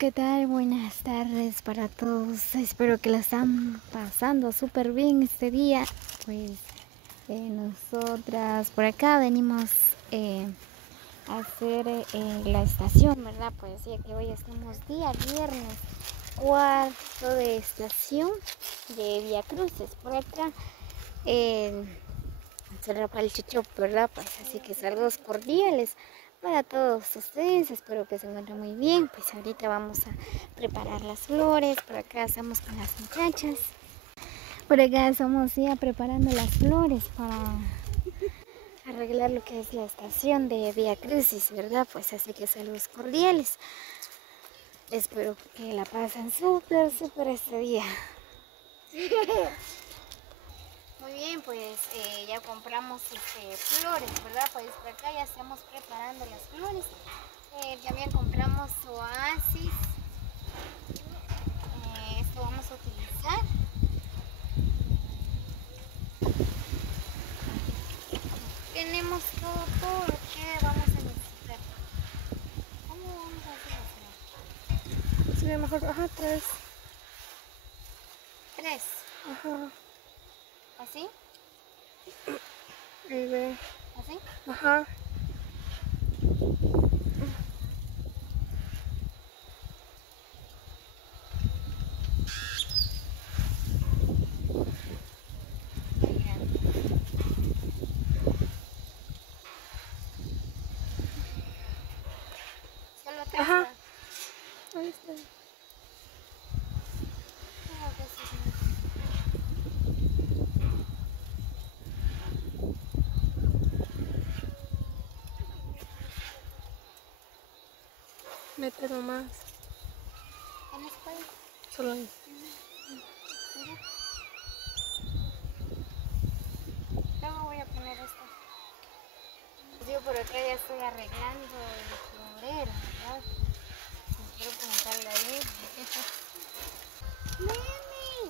¿qué tal? Buenas tardes para todos. Espero que la están pasando súper bien este día. Pues nosotras por acá venimos a hacer la estación, ¿verdad? Pues ya que hoy estamos día viernes, cuarto de estación de Vía Cruces. Por acá Cerro Palchichop, ¿verdad? Pues así que saludos cordiales para todos ustedes, espero que se encuentren muy bien. Pues ahorita vamos a preparar las flores, por acá estamos con las muchachas. Por acá estamos ya preparando las flores para arreglar lo que es la estación de Vía Crucis, ¿verdad? Pues así que saludos cordiales. Espero que la pasen súper este día. Muy bien, pues ya compramos flores, ¿verdad? Pues por acá ya estamos preparando las flores. También compramos oasis. Esto vamos a utilizar. Tenemos todo lo que vamos a necesitar. ¿Cómo vamos a hacer eso? Sería mejor, tres. Tres. Ajá. ¿Así? Y ve. ¿Así? Ajá. Muy grande. Solo tres. Ajá. ¿Verdad? Ahí está. Creo que sí. Mételo más. ¿Tienes cuál? Solo ahí. Mira. Luego voy a poner esta. Yo por acá ya estoy arreglando el florero, ¿verdad? Quiero preguntarle ahí. ¡Mami!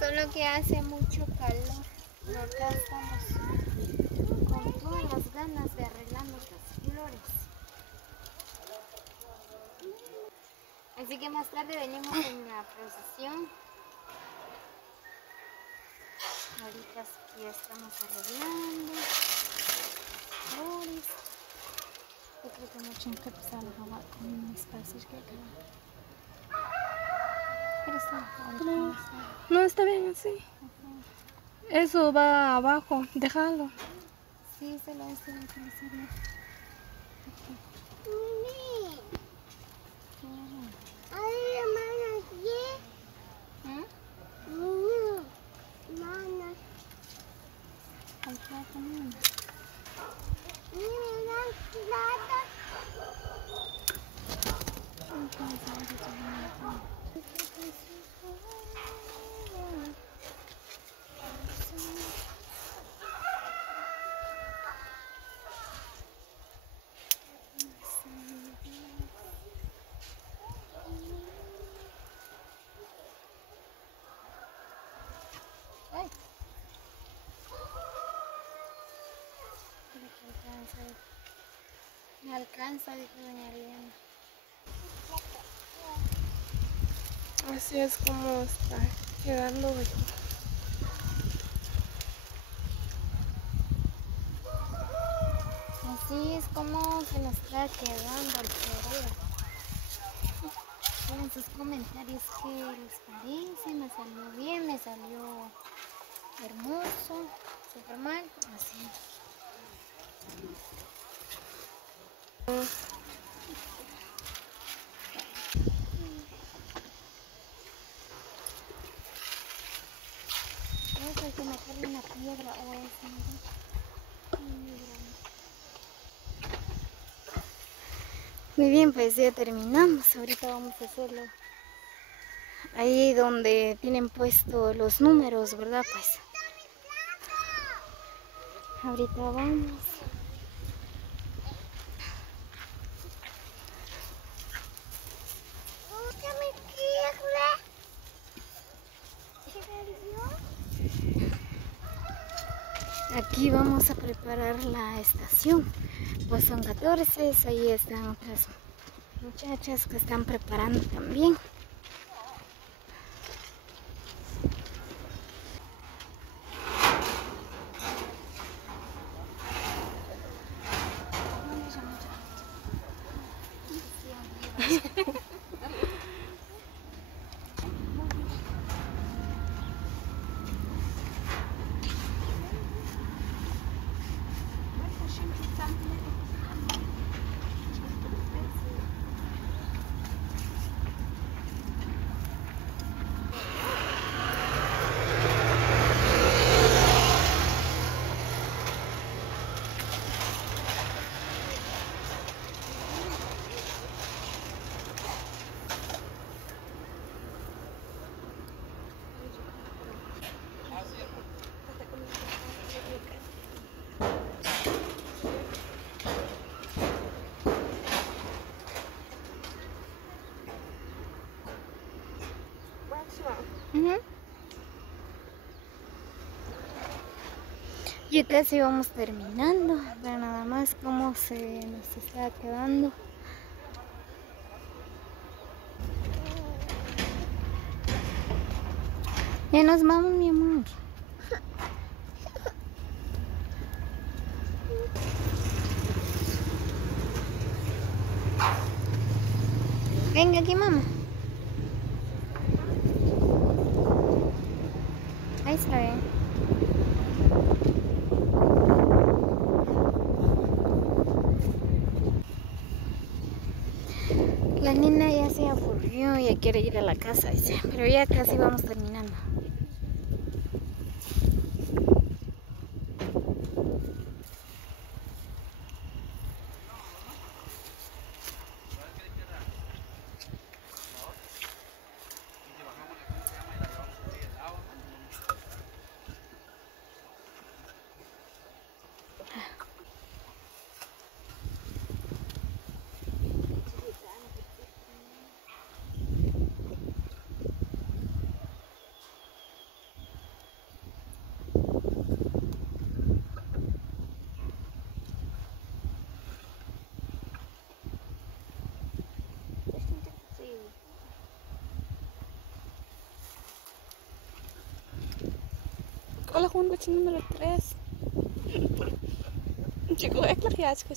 Solo que hace mucho calor. Pero acá estamos con todas las ganas de arreglando las flores. Así que más tarde venimos en la procesión. Ahorita ya estamos arreglando flores. Yo creo que mucho en que pasar el agua con un espacio que acá. Pero está No, está bien así. Eso va abajo. Déjalo. Sí, se lo estoy utilizando. Me alcanza, dijo doña Eliana. Así es como está quedando aquí. Así es como se nos está quedando el florero. En sus comentarios qué les parece, me salió bien, me salió hermoso, súper mal, así. Eso hay que meterle una piedra o eso, muy bien, pues ya terminamos. Ahorita vamos a hacerlo ahí donde tienen puesto los números, ¿verdad? Pues ahorita vamos. Aquí vamos a preparar la estación. pues son 14, ahí están otras muchachas que están preparando también. Y casi vamos terminando, vean nada más cómo se nos está quedando. Ya nos vamos, mi amor. Venga aquí, mamá. Ahí está bien. La nena ya se aburrió, ya quiere ir a la casa, dice, pero ya casi vamos terminando. Hola, Juan, número 3. Chico, es la que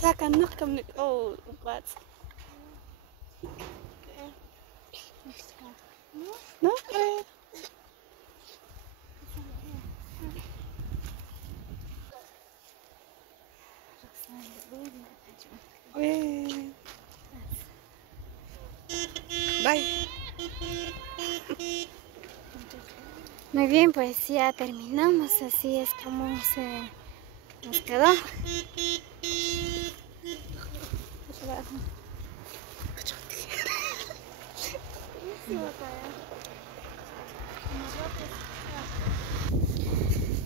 Saca, no come oh, but no, bye. Muy bien, pues ya terminamos, así es como se nos quedó.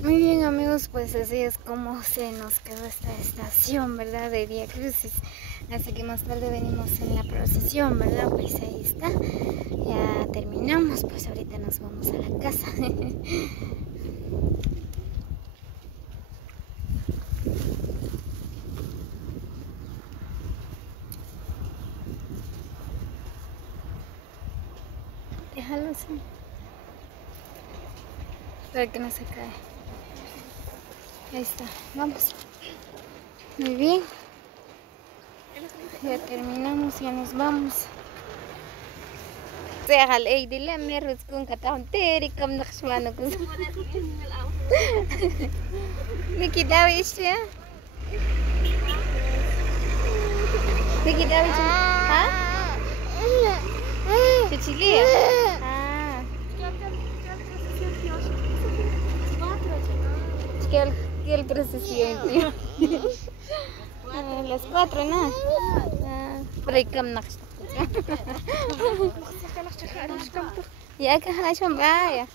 Muy bien, amigos, pues así es como se nos quedó esta estación, ¿verdad? De Vía Crucis. Así que más tarde venimos en la procesión, ¿verdad? Pues ahí está. Ya terminamos, pues ahorita nos vamos a la casa. Déjalo así. Para que no se cae. Ahí está, vamos. Muy bien. Ya terminamos, ya nos vamos. Sehal, dile merus kung katahon teri kam nakshmano kus. Niki dawi işte. Niki dawi için. Ha? Çiçiliği. Ah. ¿Qué el precisión? Las 4, ¿no? Por ahí kam nakshmano. Ya que hacen vaya.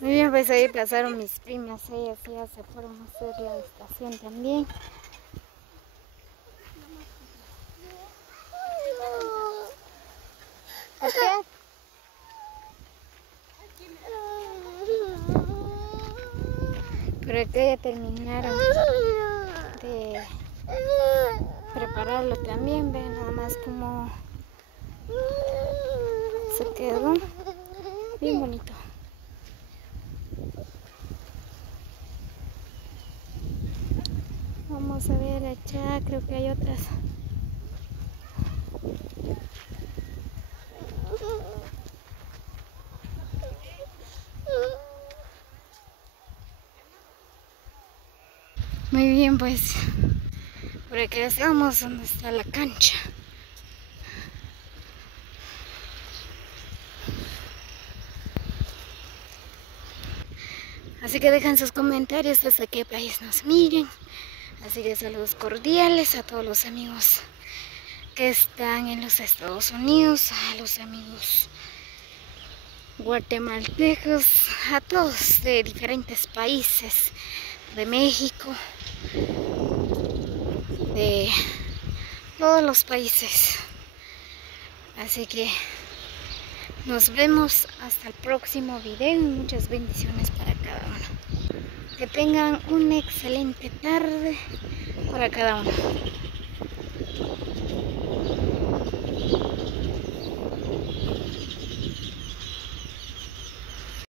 Muy bien, pues ahí pasaron mis primas, ellas ya se fueron a hacer la estación también. Pero acá ya terminaron de prepararlo también, ven nada más como se quedó bien bonito. Vamos a ver allá, creo que hay otras. Muy bien, pues por aquí estamos donde está la cancha. Así que dejen sus comentarios desde qué país nos miren. Así que saludos cordiales a todos los amigos que están en los Estados Unidos, a los amigos guatemaltecos, a todos de diferentes países, de México, de todos los países. Así que nos vemos hasta el próximo video y muchas bendiciones para cada uno. Que tengan una excelente tarde para cada uno.